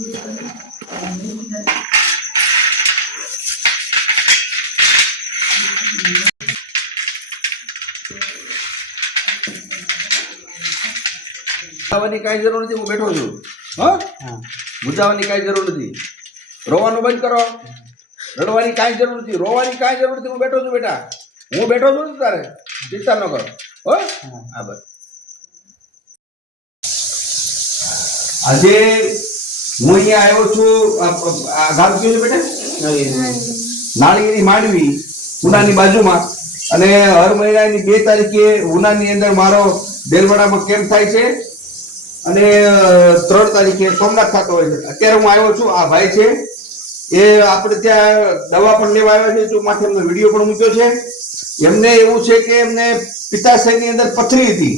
મૂંઝાવાની કાંઈ જરૂર નથી, હું બેઠો છું. હા, મૂંઝાવાની કાંઈ જરૂર નથી. રોવાનું બંધ કરો. રડવાની કાંઈ જરૂર નથી, રોવાની કાંઈ જરૂર નથી. હું બેઠો છું બેટા, હું બેઠો છું. તારે ચિંતા ન કરો. હો, હા બસ. આજે હું અહીંયા આવ્યો છું. આ ગામ કયું છે બેટા? નાળિયેરી માંડવી, ઉનાની બાજુમાં. અને હર મહિનાની 2 તારીખે ઉનાની અંદર મારો દેલવાડામાં કેમ્પ થાય છે અને 3 તારીખે સોમનાથ થતો હોય છે. અત્યારે હું આવ્યો છું. આ ભાઈ છે એ આપણે ત્યાં દવા પણ લેવા આવ્યા છે. તો માથે એમનો વિડીયો પણ મૂક્યો છે. એમને એવું છે કે એમને પિત્તાશયની અંદર પથરી હતી.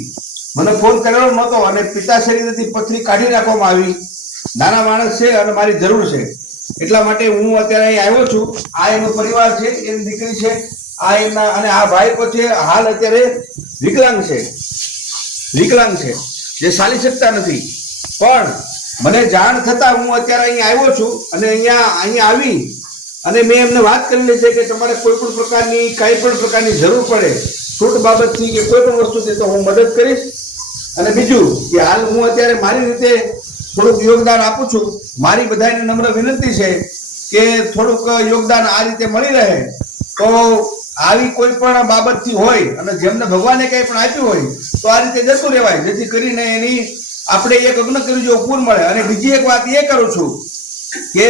મને ફોન કરેલો નહોતો અને પિત્તાશયની પથરી કાઢી નાખવામાં આવી. નાના માણસ છે અને મારી જરૂર છે, એટલા માટે હું અત્યારે અહીં આવ્યો છું. આ એનો પરિવાર છે, એની દીકરી છે, આ એમના, અને આ ભાઈ પછી હાલ અત્યારે વિકલાંગ છે, જે ચાલી શકતા નથી. પણ મને જાણ થતા હું અત્યારે અહીં આવ્યો છું અને અહીંયા આવી અને મેં એમને વાત કરેલી છે કે તમારે કોઈ પણ પ્રકારની કાંઈ પણ પ્રકારની જરૂર પડે છૂટ બાબતથી કે કોઈ પણ વસ્તુથી તો હું મદદ કરીશ. અને બીજું કે હાલ હું અત્યારે મારી રીતે થોડુંક યોગદાન આપું છું. મારી બધાને નમ્ર વિનંતી છે કે થોડુંક યોગદાન આ રીતે મળી રહે. તો આવી કોઈ પણ બાબતથી હોય અને જેમને ભગવાને કંઈ પણ આપ્યું હોય તો આ રીતે જતું રહેવાય, જેથી કરીને એની આપણે એક અગ્ન કરી જો પૂર મળે. અને બીજી એક વાત એ કરું છું કે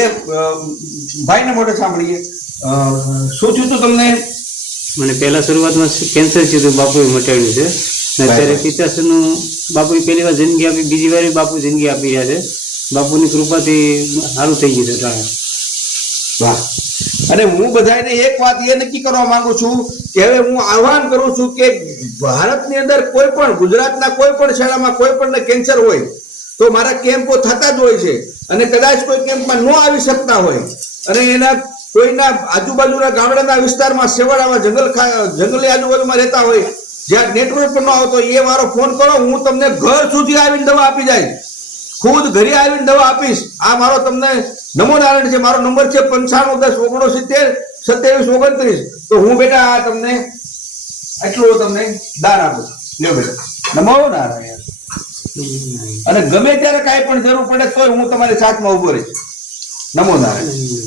ભાઈને મોઢે સાંભળીએ શું થયું હતું તમને? મને પહેલા શરૂઆતમાં કેન્સર થયું, બાપુએ મટાડ્યું છે. અત્યારે પિત્તાશયનું બાપુએ પહેલી વાર જિંદગી આપી, બીજી વાર બાપુ જિંદગી આપી રહ્યા છે. બાપુની કૃપાથી સારું થઈ ગયું છે. વાહ. અને હું બધાને એક વાત એ નક્કી કરવા માંગુ છું કે હવે હું આહવાન કરું છું કે ભારતની અંદર કોઈ પણ, ગુજરાતના કોઈ પણ શાળામાં કોઈ પણ કેન્સર હોય તો મારા કેમ્પો થતા જ હોય છે. અને કદાચ કોઈ કેમ્પમાં ન આવી શકતા હોય અને એના કોઈના આજુબાજુના ગામડાના વિસ્તારમાં, સેવાડામાં, જંગલી આજુબાજુમાં રહેતા હોય જ્યાં નેટવર્ક પણ ન આવતો, એ મારો ફોન કરો. હું તમને ઘર સુધી આવીને દવા આપી જાય, ખુદ ઘરે આવીને દવા આપીશ. આ મારો તમને નમો નારાયણ છે. મારો નંબર છે 951069 તો હું બેટા તમને એટલું તમને દાન આપું. લ્યો બેટા, નમો નારાયણ. અને ગમે ત્યારે કાંઈ પણ જરૂર પડે તોય હું તમારી સાથમાં ઉભો રહીશ. નમો નારાયણ.